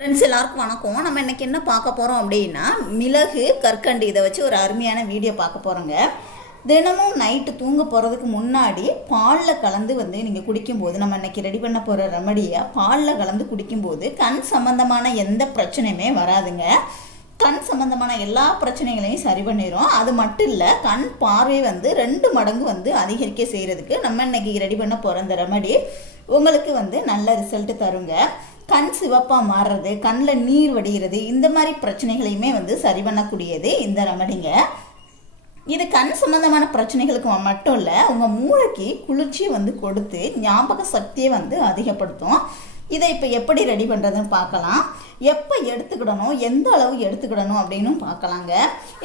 Friends எல்லாருக்கும் வணக்கம். நம்ம இன்றைக்கி என்ன பார்க்க போகிறோம் அப்படின்னா மிளகு கற்கண்டு இதை வச்சு ஒரு அருமையான வீடியோ பார்க்க போகிறோங்க தினமும் நைட்டு தூங்க போகிறதுக்கு முன்னாடி பாலில் கலந்து வந்து நீங்கள் குடிக்கும்போது நம்ம இன்னைக்கு ரெடி பண்ண போகிற ரெமடியை பாலில் கலந்து குடிக்கும்போது கண் சம்மந்தமான எந்த பிரச்சனையுமே வராதுங்க. கண் சம்மந்தமான எல்லா பிரச்சனைகளையும் சரி பண்ணிடும் அது மட்டும் இல்லை கண் பார்வை வந்து ரெண்டு மடங்கு வந்து அதிகரிக்க செய்கிறதுக்கு நம்ம இன்னைக்கு ரெடி பண்ண போகிற இந்த ரெமடி உங்களுக்கு வந்து நல்ல ரிசல்ட் தருங்க. கண் சிவப்பாக மாறுறது கண்ணில் நீர் வடிகிறது இந்த மாதிரி பிரச்சனைகளையுமே வந்து சரி பண்ணக்கூடியது இந்த ரெமடிங்க. இது கண் சம்பந்தமான பிரச்சனைகளுக்கு மட்டும் இல்லை உங்கள் மூளைக்கு குளிர்ச்சியை வந்து கொடுத்து ஞாபக சக்தியை வந்து அதிகப்படுத்தும். இதை இப்போ எப்படி ரெடி பண்ணுறதுன்னு பார்க்கலாம். எப்போ எடுத்துக்கிடணும் எந்த அளவு எடுத்துக்கிடணும் அப்படின்னு பார்க்கலாங்க.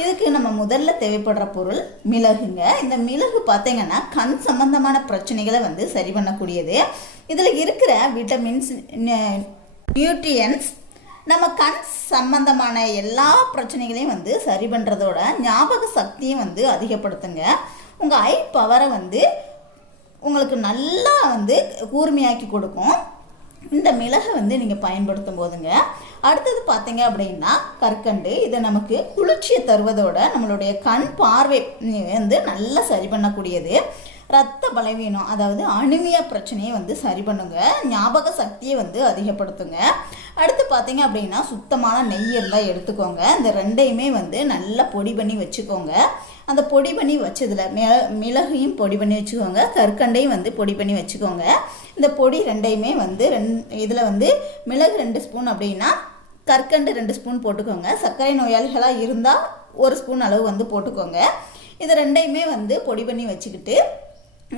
இதுக்கு நம்ம முதல்ல தேவைப்படுற பொருள் மிளகுங்க. இந்த மிளகு பார்த்தீங்கன்னா கண் சம்பந்தமான பிரச்சனைகளை வந்து சரி பண்ணக்கூடியது. இதில் இருக்கிற விட்டமின்ஸ் நியூட்ரியன்ஸ் நம்ம கண் சம்பந்தமான எல்லா பிரச்சனைகளையும் வந்து சரி பண்ணுறதோட ஞாபக சக்தியும் வந்து அதிகப்படுத்துங்க. உங்கள் ஐ பவரை வந்து உங்களுக்கு நல்லா வந்து கூர்மையாக்கி கொடுக்கும். இந்த மிளகை வந்து நீங்கள் பயன்படுத்தும் போதுங்க. அடுத்தது பார்த்தீங்க அப்படின்னா கற்கண்டு. இதை நமக்கு குளிர்ச்சியை தருவதோட நம்மளுடைய கண் பார்வை வந்து நல்லா சரி பண்ணக்கூடியது. ரத்த பலவீனம் அதாவது அனிமியா பிரச்சனையை வந்து சரி பண்ணுங்க. ஞாபக சக்தியை வந்து அதிகப்படுத்துங்க. அடுத்து பார்த்தீங்க அப்படின்னா சுத்தமான நெய் எல்லாம் எடுத்துக்கோங்க. இந்த ரெண்டையுமே வந்து நல்லா பொடி பண்ணி வச்சுக்கோங்க. அந்த பொடி பண்ணி வச்சதில் மிள மிளகையும் பொடி பண்ணி வச்சுக்கோங்க. கற்கண்டையும் வந்து பொடி பண்ணி வச்சுக்கோங்க. இந்த பொடி ரெண்டையுமே வந்து ரெண் இதில் வந்து மிளகு ரெண்டு ஸ்பூன் அப்படின்னா கற்கண்டு ரெண்டு ஸ்பூன் போட்டுக்கோங்க. சர்க்கரை நோயாளிகளாக இருந்தால் ஒரு ஸ்பூன் அளவு வந்து போட்டுக்கோங்க. இது ரெண்டையுமே வந்து பொடி பண்ணி வச்சுக்கிட்டு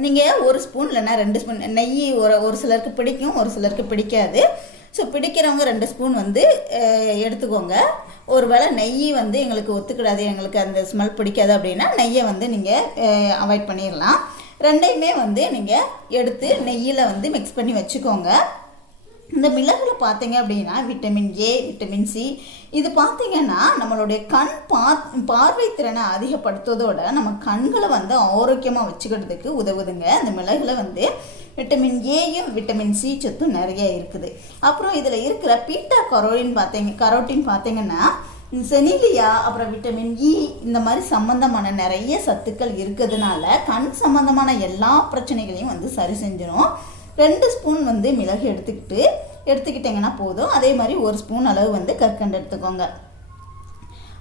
நீங்கள் ஒரு ஸ்பூன் இல்லைன்னா ரெண்டு ஸ்பூன் நெய் ஒரு ஒரு சிலருக்கு பிடிக்கும் ஒரு சிலருக்கு பிடிக்காது. ஸோ பிடிக்கிறவங்க ரெண்டு ஸ்பூன் வந்து எடுத்துக்கோங்க எடுத்துக்கோங்க. ஒருவேளை நெய் வந்து எங்களுக்கு ஒத்துக்கிடாது எங்களுக்கு அந்த ஸ்மெல் பிடிக்காது அப்படின்னா நெய்யை வந்து நீங்கள் அவாய்ட் பண்ணிடலாம். ரெண்டையுமே வந்து நீங்கள் எடுத்து நெய்யில் வந்து மிக்ஸ் பண்ணி வச்சுக்கோங்க. இந்த மிளகுல பார்த்தீங்க அப்படின்னா விட்டமின் ஏ விட்டமின் சி இது பார்த்தீங்கன்னா நம்மளுடைய கண் பா பார்வை திறனை அதிகப்படுத்துவதோட நம்ம கண்களை வந்து ஆரோக்கியமாக வச்சுக்கிறதுக்கு உதவுதுங்க. அந்த மிளகுல வந்து விட்டமின் ஏயும் விட்டமின் சி சத்தும் நிறைய இருக்குது. அப்புறம் இதில் இருக்கிற பீட்டா கரோலின் பார்த்தீங்க கரோட்டின் பார்த்தீங்கன்னா செனிலியா அப்புறம் விட்டமின் இ e இந்த மாதிரி சம்மந்தமான நிறைய சத்துக்கள் இருக்கிறதுனால கண் சம்மந்தமான எல்லா பிரச்சனைகளையும் வந்து சரி செஞ்சிடும் ரெண்டு ஸ்பூன் வந்து மிளகு எடுத்துக்கிட்டு எடுத்துக்கிட்டிங்கன்னா போதும். அதே மாதிரி ஒரு ஸ்பூன் அளவு வந்து கற்கண்டு எடுத்துக்கோங்க.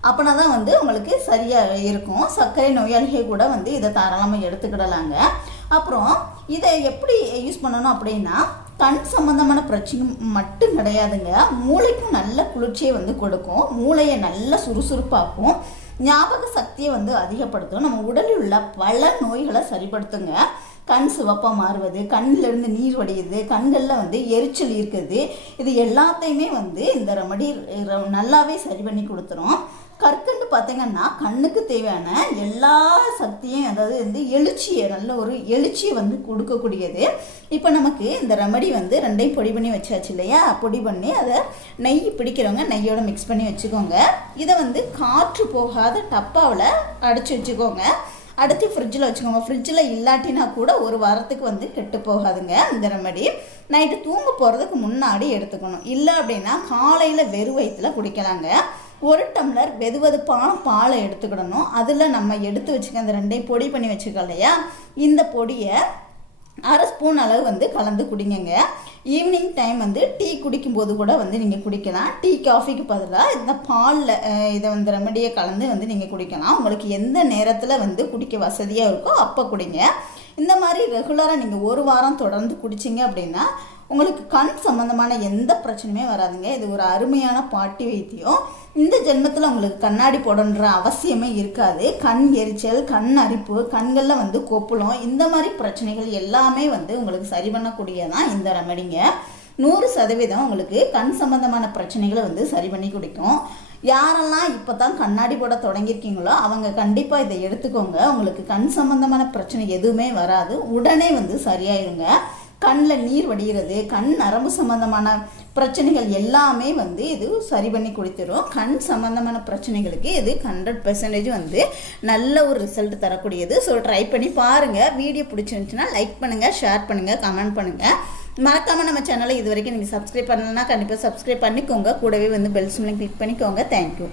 அப்போனா தான் வந்து உங்களுக்கு சரியாக இருக்கும். சர்க்கரை நோயாளிகள் கூட வந்து இதை தாராளமாக எடுத்துக்கிடலாங்க. அப்புறம் இதை எப்படி யூஸ் பண்ணணும் அப்படின்னா கண் சம்மந்தமான பிரச்சனை மட்டும் கிடையாதுங்க. மூளைக்கும் நல்ல குளிர்ச்சியை வந்து கொடுக்கும். மூளையை நல்லா சுறுசுறுப்பாக்கும். ஞாபக சக்தியை வந்து அதிகப்படுத்தும். நம்ம உடலில் உள்ள பல நோய்களை சரிப்படுத்துங்க. கண் சிவப்பாக மாறுவது கண்ணில் இருந்து நீர் வடியுது கண்களில் வந்து எரிச்சல் இருக்குது இது எல்லாத்தையுமே வந்து இந்த ரெமடி நல்லாவே சரி பண்ணி கொடுத்துரும். கற்கண்டு பார்த்தீங்கன்னா கண்ணுக்கு தேவையான எல்லா சக்தியும் அதாவது வந்து எழுச்சியை நல்ல ஒரு எழுச்சியை வந்து கொடுக்கக்கூடியது. இப்போ நமக்கு இந்த ரெமடி வந்து ரெண்டையும் பொடி பண்ணி வச்சாச்சு இல்லையா? பொடி பண்ணி அதை நெய் பிடிக்கிறவங்க நெய்யோட மிக்ஸ் பண்ணி வச்சுக்கோங்க. இதை வந்து காற்று போகாத டப்பாவில் அடைச்சி வச்சுக்கோங்க. அடுத்து ஃப்ரிட்ஜில் வச்சுக்கோங்க. ஃப்ரிட்ஜில் இல்லாட்டினா கூட ஒரு வாரத்துக்கு வந்து கெட்டு போகாதுங்க இந்த ரெமடி நைட்டு தூங்க போகிறதுக்கு முன்னாடி எடுத்துக்கணும். இல்லை அப்படின்னா காலையில் வெறும் வயிற்றுல குடிக்கலாங்க. ஒரு டம்ளர் வெதுவெதுப்பான பாலை எடுத்துக்கிடணும். அதில் நம்ம எடுத்து வச்சுக்க அந்த ரெண்டையும் பொடி பண்ணி வச்சுக்கோ இல்லையா? இந்த பொடியை அரை ஸ்பூன் அளவு வந்து கலந்து குடிங்கங்க. ஈவினிங் டைம் வந்து டீ குடிக்கும்போது கூட வந்து நீங்கள் குடிக்கலாம். டீ காஃபிக்கு பதிலாக இந்த பாலில் இதை வந்து ரெமடியை கலந்து வந்து நீங்கள் குடிக்கலாம். உங்களுக்கு எந்த நேரத்தில் வந்து குடிக்க வசதியாக இருக்கோ அப்போ குடிங்க. இந்த மாதிரி ரெகுலராக நீங்கள் ஒரு வாரம் தொடர்ந்து குடிச்சிங்க அப்படின்னா உங்களுக்கு கண் சம்மந்தமான எந்த பிரச்சனையுமே வராதுங்க. இது ஒரு அருமையான பாட்டி வைத்தியம். இந்த ஜென்மத்தில் உங்களுக்கு கண்ணாடி போடணுன்ற அவசியமே இருக்காது. கண் எரிச்சல் கண் அரிப்பு கண்களில் வந்து கொப்புளம் இந்த மாதிரி பிரச்சனைகள் எல்லாமே வந்து உங்களுக்கு சரி பண்ணக்கூடியதான் இந்த ரெமடிங்க. நூறு சதவீதம் உங்களுக்கு கண் சம்மந்தமான பிரச்சனைகளை வந்து சரி பண்ணி கொடுக்கும். யாரெல்லாம் இப்போ தான் கண்ணாடி போட தொடங்கியிருக்கீங்களோ அவங்க கண்டிப்பாக இதை எடுத்துக்கோங்க. உங்களுக்கு கண் சம்மந்தமான பிரச்சனை எதுவுமே வராது. உடனே வந்து சரியாயிருங்க. கண்ணில் நீர் வடிகிறது கண் நரம்பு சம்மந்தமான பிரச்சனைகள் எல்லாமே வந்து இது சரி பண்ணி கொடுத்துரும். கண் சம்மந்தமான பிரச்சனைகளுக்கு இது ஹண்ட்ரட் பெர்சன்டேஜ் வந்து நல்ல ஒரு ரிசல்ட் தரக்கூடியது. ஸோ ட்ரை பண்ணி பாருங்கள் வீடியோ பிடிச்சிருந்துச்சுன்னா லைக் பண்ணுங்கள் ஷேர் பண்ணுங்கள் கமெண்ட் பண்ணுங்கள் மறக்காமல் நம்ம சேனலை இது வரைக்கும் நீங்கள் சப்ஸ்கிரைப் பண்ணலன்னா கண்டிப்பாக சப்ஸ்கிரைப் பண்ணிக்கோங்க. கூடவே வந்து பெல் சிம்லையும் கிளிக் பண்ணிக்கோங்க. Thank you